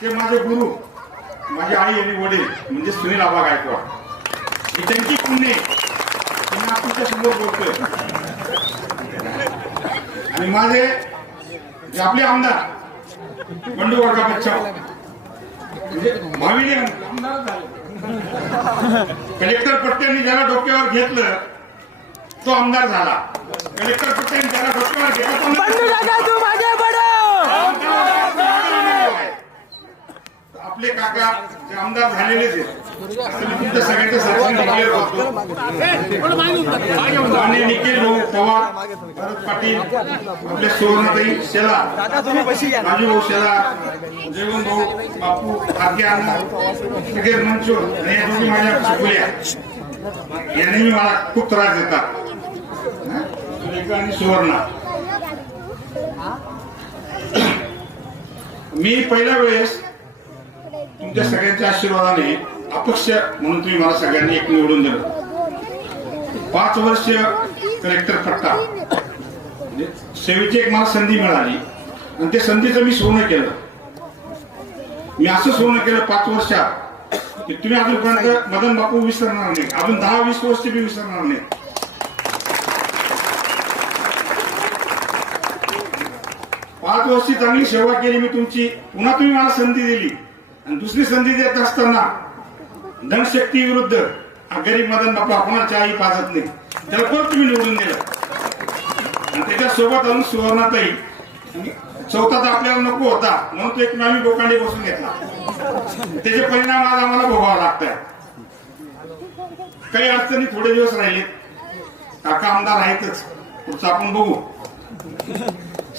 ते माझे गुरु माझी आई आणि वडील म्हणजे सुनील आबा गायकवाड. ही त्यांची पुण्य त्यांना तुमच्यासमोर बोलतोय. आणि माझे जे आपले आमदार बंडू वर्गा बच्चाव म्हणजे भावीने झाले. कलेक्टर पट्ट्यांनी ज्याला डोक्यावर घेतलं तो आमदार झाला. कलेक्टर पट्ट्यांनी ज्याला डोक्यावर घेतलं आपले काका जे आमदार झालेलेच आहेत. तुमच्या सगळ्यांच्या साक्षीने declare करतो निखिल भाऊ पवार भरत पाटील आपले सुवर्णताई शेला राजू भाऊ शेला जेवण भाऊ बापू आगे अण्णा सगळे मनसूर आणि या दोन्ही माझ्या शिकवल्या यांनी मी मला खूप त्रास देतात आणि सुवर्णा. मी पहिल्या वेळेस तुमच्या सगळ्यांच्या आशीर्वादाने अपक्ष म्हणून तुम्ही मला सगळ्यांनी एक निवडून दिलं. पाच वर्ष कलेक्टर पट्टा सेवेची एक मला संधी मिळाली. आणि त्या संधीचं मी सोनं केलं. मी असं सोनं केलं पाच वर्षात की तुम्ही अजूनपर्यंत मदन बापू विसरणार नाही. अजून दहा वीस वर्ष मी विसरणार नाही. पाच वर्षी चांगली सेवा केली मी तुमची. पुन्हा तुम्ही मला संधी दिली. आणि दुसरी संधी देत असताना धनशक्ती विरुद्ध हा गरीब मदन बापा कोणाच्या आई पाजत नाही त्याला परत तुम्ही निवडून दिलं. आणि त्याच्यासोबत अजून सुवर्णाताई. चौथा तर आपल्याला नको होता म्हणून तो एक नवीन लोकांनी बसून घेतला. त्याचे परिणाम आज आम्हाला भोगावा लागतात काही अडचणी थोडे दिवस राहिले काका आमदार आहेतच. पुढचं आपण बघू.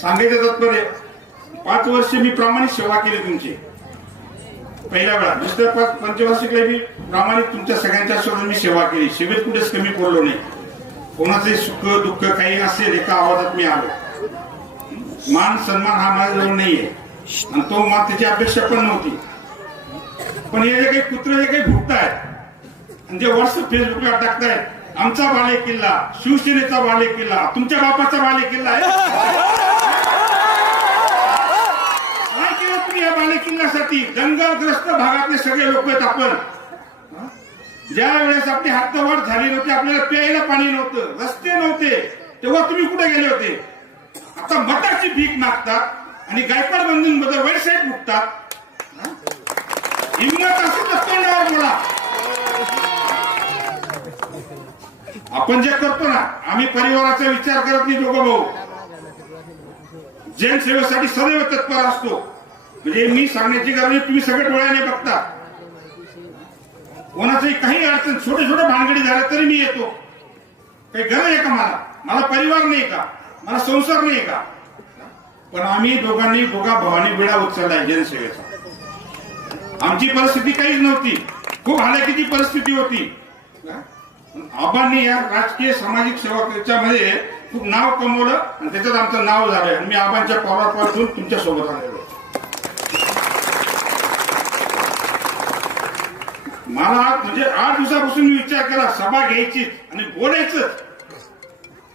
सांगायचं तात्पर्य पाच वर्ष मी प्रामाणिक सेवा केली तुमची. पहिल्या वेळा. दुसऱ्या पाच पंचवार्षिकला मी प्रामाणिक तुमच्या सगळ्यांच्या सोडून मी सेवा केली. शिबिर कुठेच कमी पडलो नाही. कोणाचे सुख दुःख काही असेल एका आवाजात मी आलो. मान सन्मान हा माझ्याजवळ नाहीये. आणि तो मान त्याची अपेक्षा पण नव्हती. पण हे जे काही कुत्र जे काही भुकतायत आणि जे व्हॉट्सअप फेसबुकला टाकतायत आमचा बाले किल्ला शिवसेनेचा बाले किल्ला तुमच्या बापाचा बाले किल्ला आहे काय केलं तुम्ही या बालेकिल्ल्यासाठी दंगलग्रस्त भागातले सगळे लोक आहेत आपण. ज्या वेळेस आपली हातवाढ झाली नव्हती आपल्याला प्यायला पाणी नव्हतं रस्ते नव्हते तेव्हा तुम्ही कुठे गेले होते? आता मठाची भीक मागतात आणि गायकवाड बंधूंबद्दल वेबसाईट मुकतात हं? हिंमत असेल तर तोंडावर बोला. आपण जे करतो ना आम्ही परिवाराचा विचार करत नाही दोघं भाऊ. जैन सेवेसाठी सदैव तत्पर असतो. म्हणजे मी सांगण्याची गरज नाही, तुम्ही सगळे डोळ्याने बघता. कोणाचंही काही अडचण छोटे छोटे भानगडी झाल्या तरी मी येतो. काही गरज आहे का मला? मला परिवार नाही का? मला संसार नाही का? पण आम्ही दोघांनी दोघा भावानी बिडा उचललाय जनसेवेचा. आमची परिस्थिती काहीच नव्हती. खूप हालाकीची परिस्थिती होती. आबांनी या राजकीय सामाजिक सेवा मध्ये खूप नाव कमवलं आणि त्याच्यात आमचं नाव झालंय. आणि मी आबांच्या पावलापासून तुमच्यासोबत आलेलो आहे. मला म्हणजे आठ दिवसापासून मी विचार केला सभा घ्यायची आणि बोलायचं.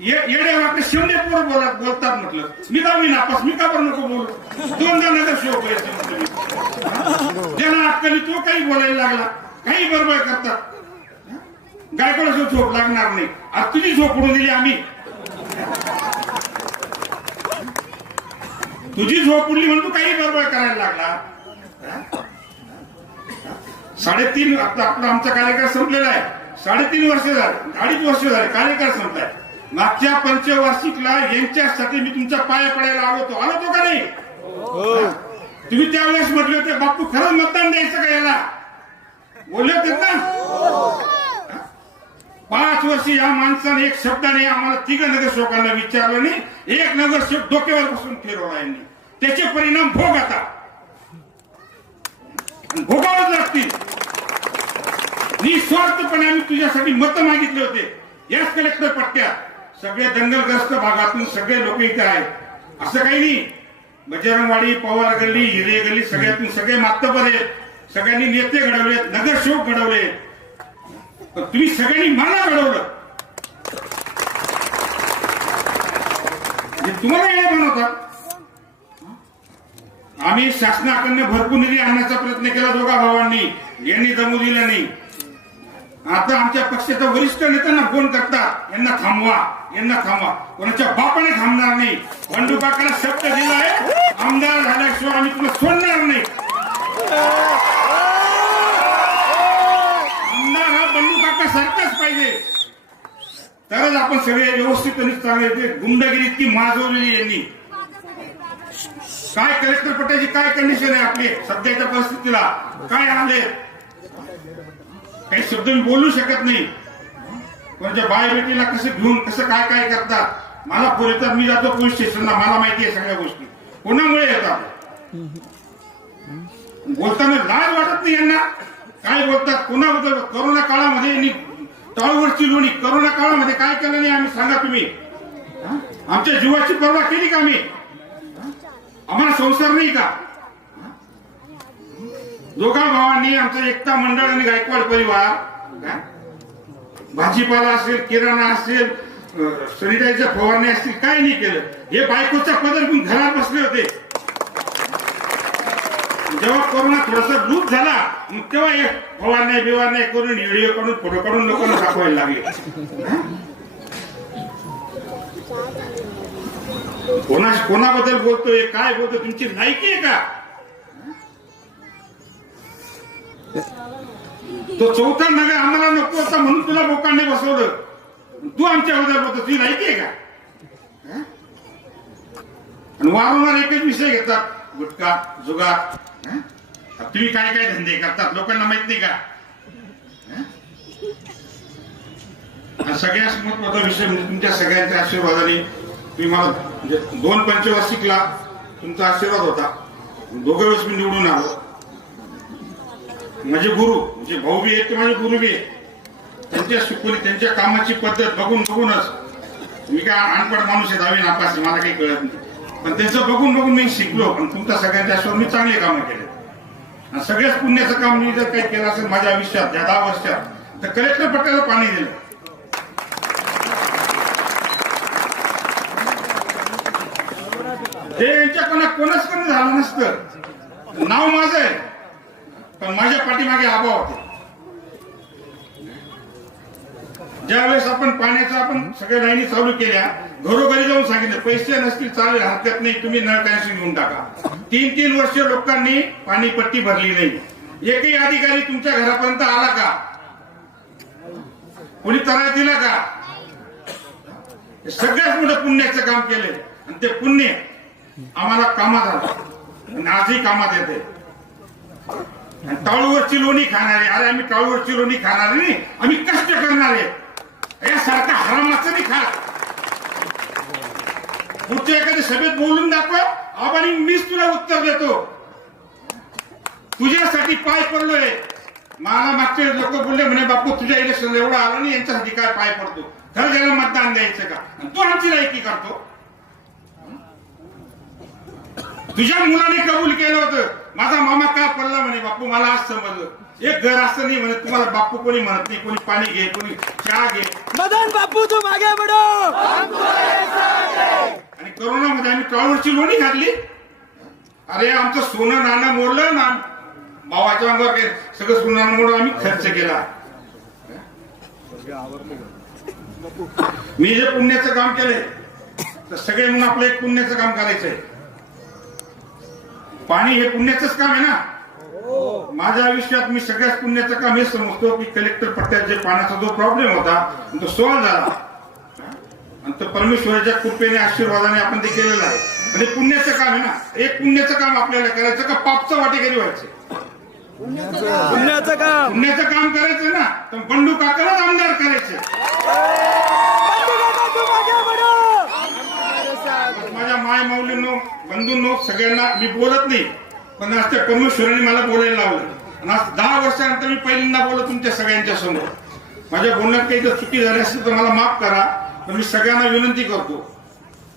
येडे वाटले शिवने पोर बोला बोलतात म्हटलं. मी का मी नापास? मी का बरं नको बोलू? दोन नगर सेवक व्हायचं ज्यांना अक्कली तो काही बोलायला लागला. काही बरोबर करतात. गायकवाड झोप लागणार नाही. आज तुझी झोप उडून दिली आम्ही. तुझी झोप उडली म्हणून तू काही बरोबर करायला लागला. साडेतीन आता आपला आमचा कार्यकाळ संपलेला आहे. साडेतीन वर्ष झाले. अडीच वर्ष झाले. कार्यकाळ संपलाय. मागच्या पंचवार्षिकला यांच्यासाठी मी तुमच्या पाया पडायला आलो होतो. आलो होतो का नाही? तुम्ही त्यावेळेस म्हटले होते बापू खरंच मतदान द्यायचं का याला? बोलले होते ना? पाच वर्ष या माणसाने एक शब्दाने आम्हाला तिघ नगरसेवकांना विचारलं नाही. एक नगरसेवक डोक्यावर बसून फिरवला यांनी. त्याचे परिणाम भोग आता. आणि भोगावंच लागतील. निस्वार्थपणे आम्ही तुझ्यासाठी मत मागितले होते. याच कलेक्टर पट्ट्यात सगळ्या दंगलग्रस्त भागातून सगळे लोक इथे आहेत. असं काही नाही. बजरंगवाडी पवार गल्ली हिरे गल्ली सगळ्यातून सगळे मातबर आहेत. सगळ्यांनी नेते घडवलेत नगरसेवक घडवले. पण तुम्ही सगळ्यांनी मला घडवलं. म्हणजे तुम्हाला येणे बनवतात आम्ही शासनाकडनं भरपूर निधी आणण्याचा प्रयत्न केला दोघा भावांनी. यांनी जमू दिला नाही. आता आमच्या पक्षाच्या वरिष्ठ नेत्यांना फोन करतात यांना थांबवा यांना थांबवा. कोणाच्या बापाने थांबणार नाही. बंडू काकाला शब्द दिलाय आमदार झाल्याशिवाय आम्ही तुला सोडणार नाही. आमदार हा बंडू काका सारखाच पाहिजे. तरच आपण सगळे व्यवस्थित आणि चांगले गुंडगिरी इतकी माजवलेली यांनी. काय कलेक्टर पटायची काय कंडिशन आहे आपली सध्याच्या परिस्थितीला? काय आले? काही शब्द मी बोलू शकत नाही. कोणाच्या बाय बेटीला कसं घेऊन कसं काय काय करतात मला फोन येतात मी जातो पोलीस स्टेशनला मला माहिती आहे सगळ्या गोष्टी. कोणामुळे येतात बोलताना लाज वाटत नाही यांना. काय बोलतात? कोणाबद्दल? करोना काळामध्ये यांनी लोणी करोना काळामध्ये काय केलं नाही आम्ही? सांगा तुम्ही. आमच्या जीवाची पर्वा केली का आम्ही? आम्हाला संसार नाही का? दोघा भावांनी आमचं एकता मंडळ आणि गायकवाड परिवार भाजीपाला असेल किराणा असेल सॅनिटायझर फवारणी असतील काय नाही केलं. हे बायकोचा पदर घेऊन घरात बसले होते. जेव्हा कोरोना थोडासा लूप झाला मग तेव्हा हे फवारण्या बिवारण्या करून व्हिडिओ काढून फोटो काढून लोकांना दाखवायला लागले. कोणा कोणाबद्दल बोलतोय काय बोलतोय तुमची लायकी आहे का? तो चौथा नगर आम्हाला नको होता म्हणून तुला लोकांनी बसवलं. तू आमच्या बद्दल बोलतो तुझी माहिती आहे का? हा? आणि वारंवार एकच विषय घेतात गुटखा जुगार तुम्ही काय काय धंदे करतात लोकांना माहीत नाही का? सगळ्यात महत्त्वाचा विषय म्हणजे तुमच्या सगळ्यांच्या आशीर्वादाने तुम्ही मला म्हणजे दोन पंचवार्षिकला तुमचा आशीर्वाद होता. दोघं वेळेस मी निवडून आलो. म्हणजे गुरु म्हणजे भाऊ बी आहेत ते माझे गुरु बी आहेत? त्यांच्या शिकवणी त्यांच्या कामाची पद्धत बघून बघूनच. मी काय अनपड माणूस आहे दहावी नापास मला काही कळत नाही. पण त्यांचं बघून बघून मी शिकलो पण तुमच्या सगळ्यांच्या आशीर्वाद मी चांगले कामं केले. आणि सगळ्याच पुण्याचं काम मी जर काही केलं असेल माझ्या आयुष्यात या दहा वर्षात तर कलेक्टर पट्ट्याला पाणी दिलं. हे यांच्याकडनं कोणाच कमी झालं नसतं. नाव माझं आहे. पण माझ्या पाठीमागे आबा होते. ज्यावेळेस आपण पाण्याचं आपण सगळ्या लाईनी चालू केल्या घरोघरी जाऊन सांगितलं पैसे नसतील चालेल हरकत नाही तुम्ही नळ कनेक्शन घेऊन टाका. तीन तीन वर्ष लोकांनी पाणी पट्टी भरली नाही. एकही अधिकारी तुमच्या घरापर्यंत आला का? कोणी तरा दिला का? हे सगळ्यात मोठं पुण्याचं काम केले आणि ते पुण्य आम्हाला कामात आलं. आणि आजही कामात येते. टाळूवरची लोणी खाणारे. अरे आम्ही टाळूवरची लोणी खाणारे नाही. आम्ही कष्ट करणारे. यासारखा हरामाचं नाही खात. पुढच्या एखाद्या सभेत बोलून दाखव. आबानी मीच तुला उत्तर देतो. तुझ्यासाठी पाय पडलोय. मला मागचे लोक बोलले म्हणे बापू तुझ्या इलेक्शन एवढं आलं नाही यांच्यासाठी काय पाय पडतो? खरं ज्याला मतदान द्यायचं का? तू आमची लायकी करतो. तुझ्या मुलाने कबूल केलं होतं. माझा मामा का पडला म्हणे बापू मला आज समजलं. एक घर असं नाही म्हणे तुम्हाला बापू कोणी म्हणत नाही कोणी पाणी घे कोणी चहा घे. मदन बापू तुम आगे बढ़ो आणि करोनामध्ये आम्ही टॉवरची लोणी घातली. अरे आमचं सोनं नाणं मोडलं ना. भावाच्या अंगावर सगळं सोनं नाणं मोडून आम्ही खर्च केला. मी जे पुण्याचं काम केलंय तर सगळे म्हणून आपलं एक पुण्याचं काम करायचंय. पाणी हे पुण्याचंच काम आहे ना? माझ्या आयुष्यात मी सगळ्यात पुण्याचं काम हे समजतो की कलेक्टर पट्ट्यात जे पाण्याचा जो प्रॉब्लेम होता तो सॉल्व्ह झाला. आणि तो परमेश्वराच्या कृपेने आशीर्वादाने आपण ते केलेलं आहे. म्हणजे पुण्याचं काम आहे ना? एक पुण्याचं काम आपल्याला करायचं का पापचं वाटेकरी व्हायचं? पुण्याचं काम. पुण्याचं काम. करायचं ना? तर बंडू काकालाच आमदार करायचं बंडू काका तुम आगे बढ़ो माझ्या माय माऊलींनो बंधूंनो सगळ्यांना मी बोलत नाही पण आज त्या परमेश्वराने मला बोलायला लावलं. आणि आज दहा वर्षानंतर मी पहिल्यांदा बोलत तुमच्या सगळ्यांच्या समोर. माझ्या बोलण्यात काही जर चुकी झाली असेल तर मला माफ करा पण मी सगळ्यांना विनंती करतो.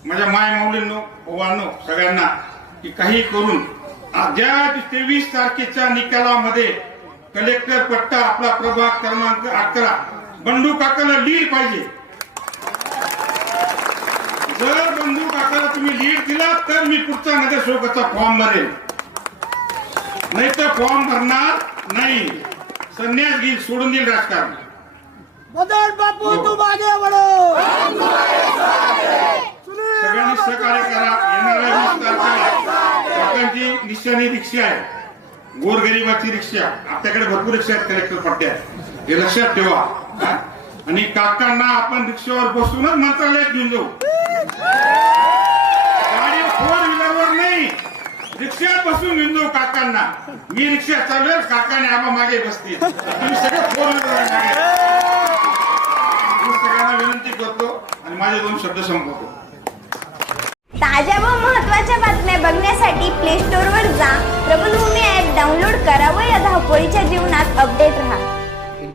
माझ्या माय माऊलींनो ओवांनो सगळ्यांना की काही करून ज्या तेवीस तारखेच्या निकालामध्ये कलेक्टर पट्टा आपला प्रभाग क्रमांक अकरा बंडू काकाला लीड पाहिजे. जर बंधू काकाला तुम्ही लीड दिला तर मी पुढचा नगरसेवकाचा फॉर्म भरेल नाही तर फॉर्म भरणार नाही. संन्यास घेईल सोडून देईल राजकारण. बदल बापू तू मागे बडो सगळ्यांनी सहकार्य करा. येणाऱ्या निशाणी रिक्षा आहे. गोरगरिबाची रिक्षा. आपल्याकडे भरपूर रिक्षा आहेत कलेक्टर पट्ट्यात हे लक्षात ठेवा. हा? आणि काकांना आपण रिक्षावर बसूनच मंत्रालयात घेऊन जाऊ. फोर व्हीलरवर नाही. रिक्षात बसून घेऊन जाऊ काकांना. मी रिक्षा चालवेल काकाने आबा मागे बसतील. तुम्ही सगळे फोर व्हीलर मी सगळ्यांना विनंती करतो आणि माझे दोन शब्द संपवतो. ताज्या व महत्त्वाच्या बातम्या बघण्यासाठी प्ले स्टोअरवर जा. प्रबलभूमी ॲप डाउनलोड करा व या धावपळीच्या जीवनात अपडेट राहा.